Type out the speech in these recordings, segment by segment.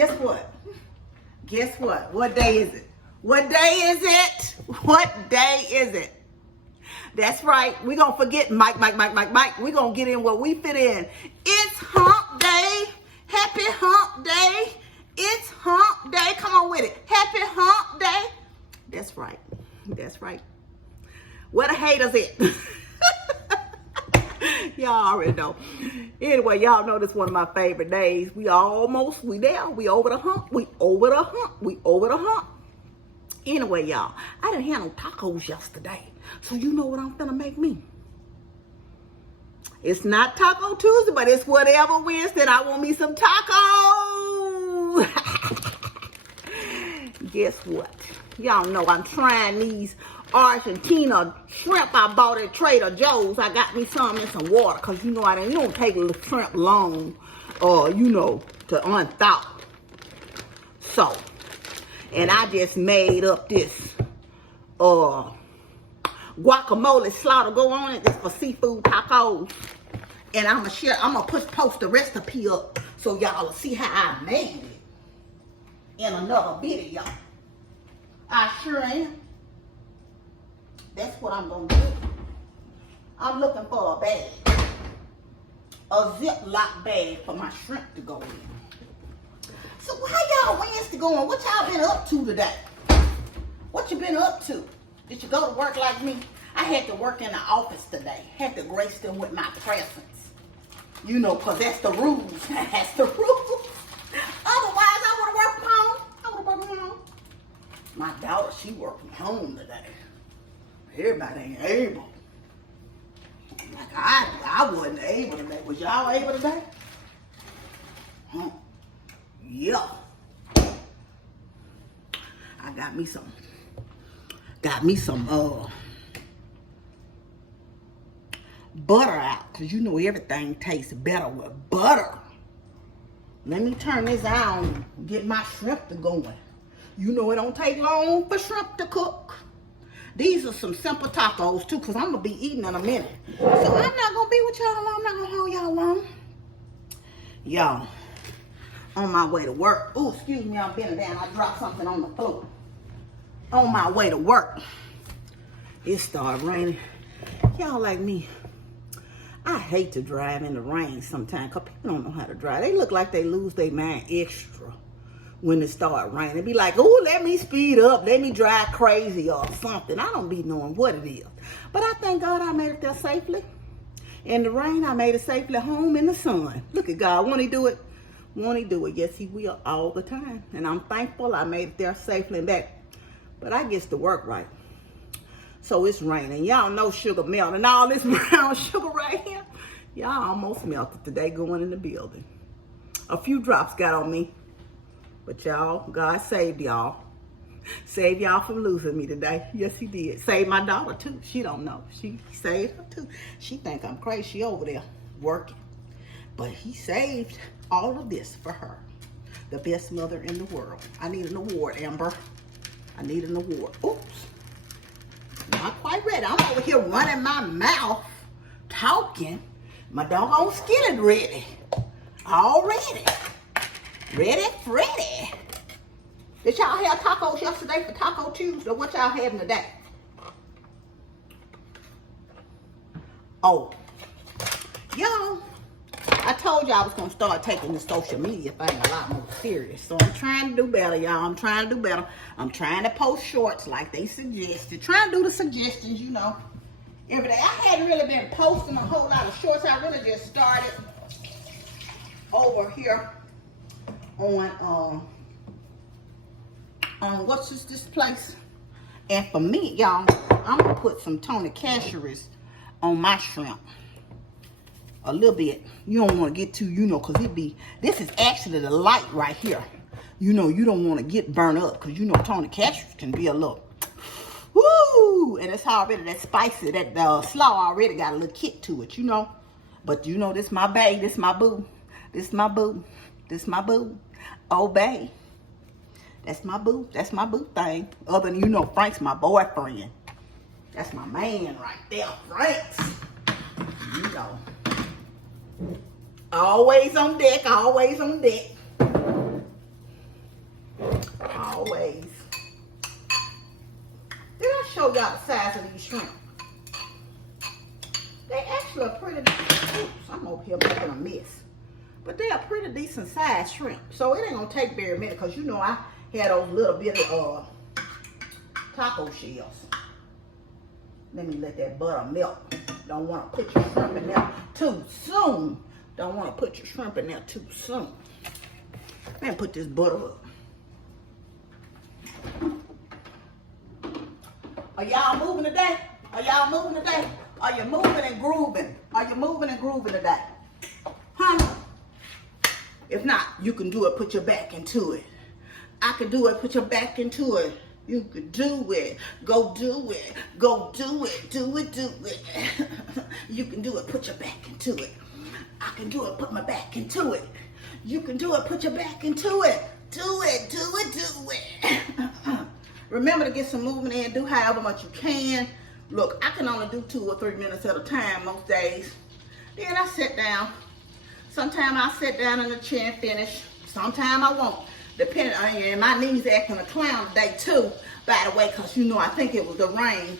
Guess what? Guess what? What day is it? What day is it? What day is it? That's right. We're going to forget Mike. We're going to get in what we fit in. It's hump day. Happy hump day. It's hump day. Come on with it. Happy hump day. That's right. That's right. Where the haters at? Y'all already know. Anyway, y'all know this one of my favorite days. We there. We over the hump. We over the hump. Anyway, y'all, I didn't have no tacos yesterday. So you know what I'm finna make me? It's not Taco Tuesday, but it's whatever Wednesday. I want me some tacos. Guess what? Y'all know I'm trying these Argentina shrimp I bought at Trader Joe's. I got me some in some water because you know you don't take a shrimp long, to unthaw. So, and I just made up this guacamole slaughter go on it. It's for seafood tacos. And I'm gonna post the recipe up so y'all will see how I made it in another video. I sure am. That's what I'm gonna do. I'm looking for a bag. A Ziploc bag for my shrimp to go in. So how y'all Wednesday going? What y'all been up to today? What you been up to? Did you go to work like me? I had to work in the office today. Had to grace them with my presence. You know, because that's the rules. That's the rules. Otherwise, I would have worked from home. My daughter, she worked from home today. Everybody ain't able. Like I wasn't able today. Was y'all able today? Huh? Yeah. I got me some butter out, because you know everything tastes better with butter. Let me turn this on and get my shrimp to going. You know it don't take long for shrimp to cook. These are some simple tacos too, because I'm going to be eating in a minute. So I'm not going to be with y'all long. I'm not going to hold y'all long. Y'all, on my way to work. Oh, excuse me, I'm bending down. I dropped something on the floor. On my way to work, it started raining. Y'all like me, I hate to drive in the rain sometimes because people don't know how to drive. They look like they lose their mind extra when it start raining. They be like, oh, let me speed up. Let me drive crazy or something. I don't be knowing what it is. But I thank God I made it there safely. In the rain, I made it safely home in the sun. Look at God. Won't he do it? Won't he do it? Yes, he will all the time. And I'm thankful I made it there safely and back. But I gets to work right. So it's raining. Y'all know sugar melting. All this brown sugar right here. Y'all almost melted today going in the building. A few drops got on me. But y'all, God saved y'all. Saved y'all from losing me today. Yes, he did. Saved my daughter too. She don't know. She saved her too. She think I'm crazy. She over there working. But he saved all of this for her. The best mother in the world. I need an award, Amber. I need an award. Oops. Not quite ready. I'm over here running my mouth, talking. My doggone skin is ready. Already. Ready, Freddy. Did y'all have tacos yesterday for Taco Tuesday? What y'all having today? Oh. Y'all, I told y'all I was going to start taking the social media thing a lot more serious. So I'm trying to do better, y'all. I'm trying to do better. I'm trying to post shorts like they suggested. Trying to do the suggestions, you know, every day. I hadn't really been posting a whole lot of shorts. I really just started over here on what's this place? And for me, y'all, I'm going to put some Tony Casheries on my shrimp. A little bit. You don't want to get too, because this is actually the light right here. You don't want to get burnt up because Tony Casheries can be a little, woo, and it's already that spicy, that slaw already got a little kick to it, But this my bae, this my boo, this my boo, this my boo, oh bae. That's my boo thing. Other than, Frank's my boyfriend. That's my man right there, Frank's. Always on deck, always on deck. Always. Did I show y'all the size of these shrimp? They actually are pretty, oops, I'm over here making a mess. But they are pretty decent sized shrimp. So it ain't gonna take very many, because you know I had those little bitty taco shells. Let me let that butter melt. Don't want to put your shrimp in there too soon. Don't want to put your shrimp in there too soon. Let me put this butter up. Are y'all moving today? Are y'all moving today? Are you moving and grooving? Are you moving and grooving today? Huh? If not, you can do it, put your back into it. I can do it, put your back into it. You could do it. Go do it. Go do it. Do it, do it. You can do it, put your back into it. I can do it, put my back into it. You can do it, put your back into it. Do it, do it, do it. Remember to get some movement in. Do however much you can. Look, I can only do 2 or 3 minutes at a time most days. Then I sit down. Sometimes I sit down in the chair and finish. Sometimes I won't. Depending on you. And my knees acting a clown today too, by the way, because you know I think it was the rain.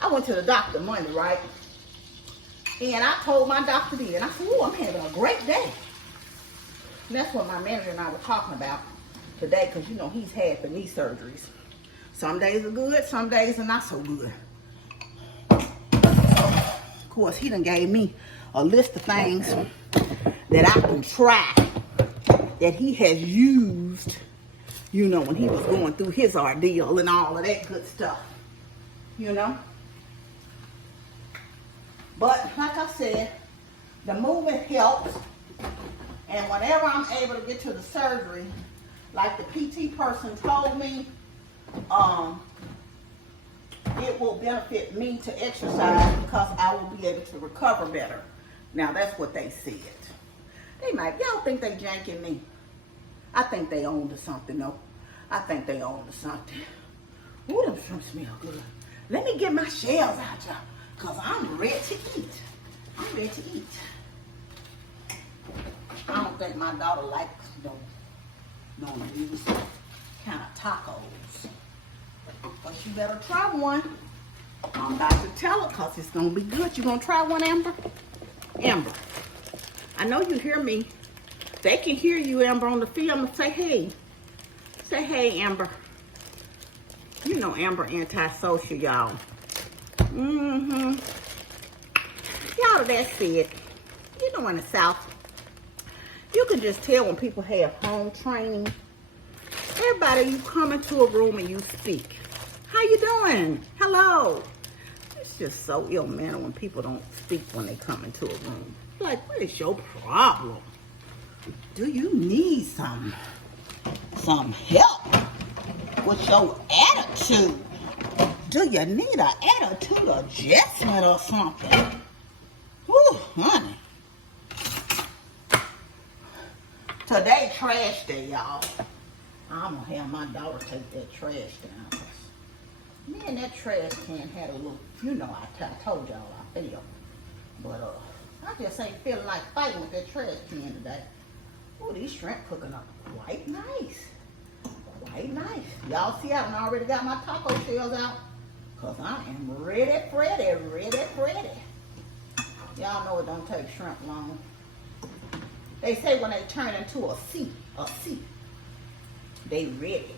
I went to the doctor Monday, right? And I told my doctor then, I said, oh, I'm having a great day. And that's what my manager and I were talking about today, because you know he's had the knee surgeries. Some days are good, some days are not so good. Of course, he done gave me a list of things that I can try that he has used, you know, when he was going through his ordeal and all of that good stuff, you know. But like I said, the movement helps. And whenever I'm able to get to the surgery, like the PT person told me, it will benefit me to exercise because I will be able to recover better. Now that's what they said. They might, y'all think they janking me. I think they own to something though. I think they own to something. Ooh, them shrimp smell good. Let me get my shells out, y'all, because I'm ready to eat. I'm ready to eat. I don't think my daughter likes these kind of tacos. But you better try one. I'm about to tell her because it's going to be good. You going to try one, Amber? Amber, I know you hear me. They can hear you, Amber, on the film. Say hey. Say hey, Amber. You know Amber antisocial, y'all. Y'all, that's it. You know, in the South, you can just tell when people have home training. Everybody, you come into a room and you speak. How you doing? Hello. It's just so ill-mannered when people don't speak when they come into a room. Like, what is your problem? Do you need some help with your attitude? Do you need an attitude adjustment or something? Whew, honey. Today, trash day, y'all. I'm gonna have my daughter take that trash down. Me and that trash can had a little, you know, I told y'all I feel. But I just ain't feeling like fighting with that trash can today. Oh, these shrimp cooking up quite nice. Quite nice. Y'all see I done already got my taco shells out. Because I am ready. Y'all know it don't take shrimp long. They say when they turn into a sea, they ready.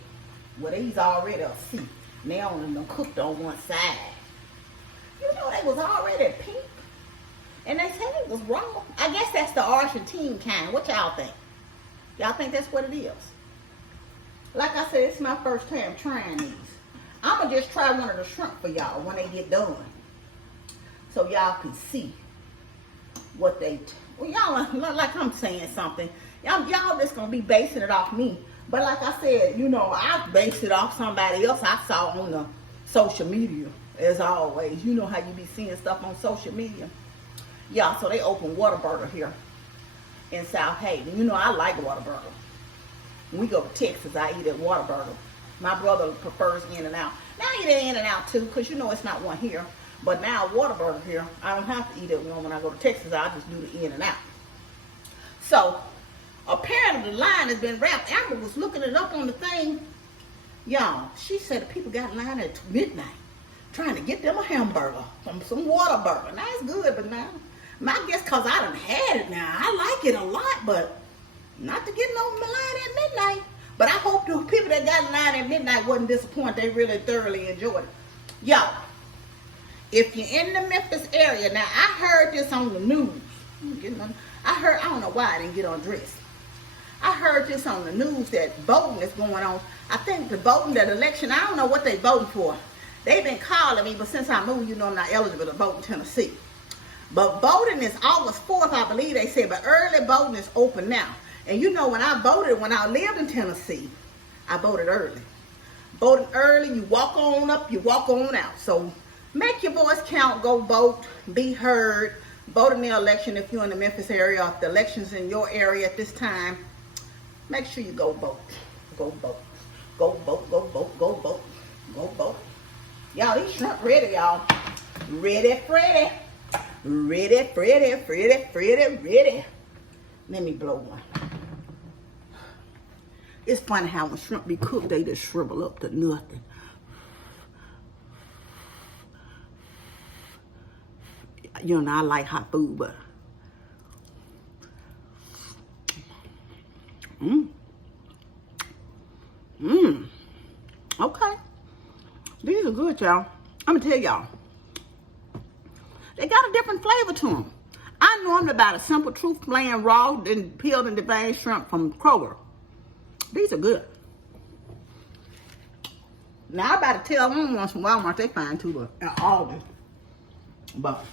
Well, these already a sea. And they only done cooked on one side. You know they was already pink. And they said it was raw. I guess that's the Argentine kind. What y'all think? Y'all think that's what it is? Like I said, it's my first time trying these. I'm going to just try one of the shrimp for y'all when they get done. So y'all can see what they... Well, y'all, like I'm saying something. Y'all just going to be basing it off me. But like I said, you know, I based it off somebody else I saw on the social media, as always. You know how you be seeing stuff on social media. Yeah, so they open Whataburger here in South Haven. You know, I like Whataburger. When we go to Texas, I eat at Whataburger. My brother prefers In-N-Out. Now I eat at In-N-Out too, because you know it's not one here. But now Whataburger here, I don't have to eat at one when I go to Texas. I just do the In-N-Out. So, Apparently the line has been wrapped. Amber was looking it up on the thing. Y'all, she said the people got in line at midnight trying to get them a hamburger, some Whataburger. Now it's good, but now, my guess because I done had it now. I like it a lot, but not to get over the line at midnight. But I hope the people that got in line at midnight wasn't disappointed. They really thoroughly enjoyed it. Y'all, if you're in the Memphis area, now I heard this on the news. I don't know why I didn't get undressed. I heard this on the news that voting is going on. I think the voting, that election, I don't know what they voting for. They've been calling me, but since I moved, I'm not eligible to vote in Tennessee. But voting is August 4th, I believe they said, but early voting is open now. And when I voted, when I lived in Tennessee, I voted early. Voting early, you walk on up, you walk on out. So make your voice count, go vote, be heard. Vote in the election if you're in the Memphis area, if the election's in your area at this time. Make sure you go vote. Go vote. Go vote, go vote, go vote, go vote. Y'all, these shrimp ready, y'all. Ready, Freddy. Ready, Freddy, Freddy, Freddy, ready. Let me blow one. It's funny how when shrimp be cooked, they just shrivel up to nothing. I like hot food, but okay. These are good, y'all. I'm gonna tell y'all. They got a different flavor to them. I normally buy a Simple Truth plain raw, then peeled and deveined shrimp from Kroger. These are good. Now I about to tell them ones from Walmart, they fine too, but Aldi. But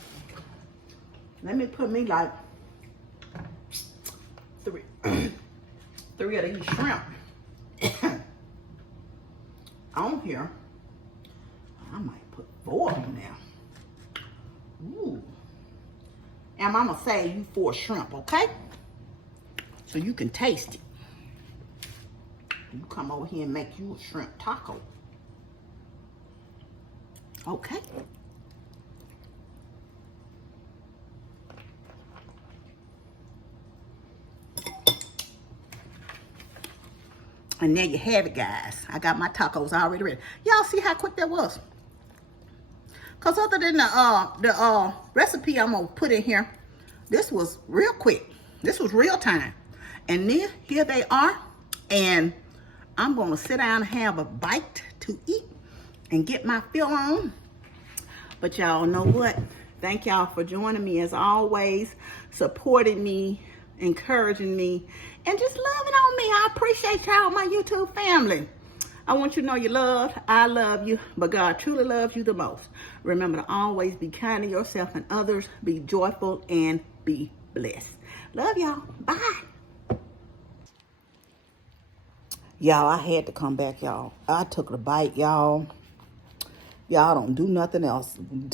let me put me like three of these shrimp on here. I might put 4 of them now. Ooh. And I'm gonna save you 4 shrimp, okay? So you can taste it. You come over here and make you a shrimp taco. Okay. And there you have it, guys. I got my tacos already ready. Y'all see how quick that was? Because other than the recipe I'm going to put in here, this was real quick. This was real time. And then here they are. And I'm going to sit down and have a bite to eat and get my fill on. But y'all know what? Thank y'all for joining me as always, supporting me, encouraging me, and just loving on me. I appreciate y'all, my YouTube family. I want you to know you're loved. I love you, but God truly loves you the most. Remember to always be kind to yourself and others. Be joyful and be blessed. Love y'all. Bye. Y'all, I had to come back, y'all. I took a bite, y'all. Y'all don't do nothing else. I'm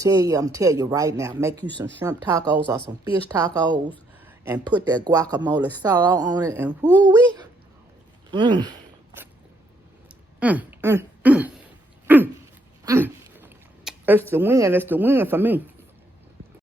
tell you right now, make you some shrimp tacos or some fish tacos and put that guacamole sauce on it and whoo-wee. It's the win for me.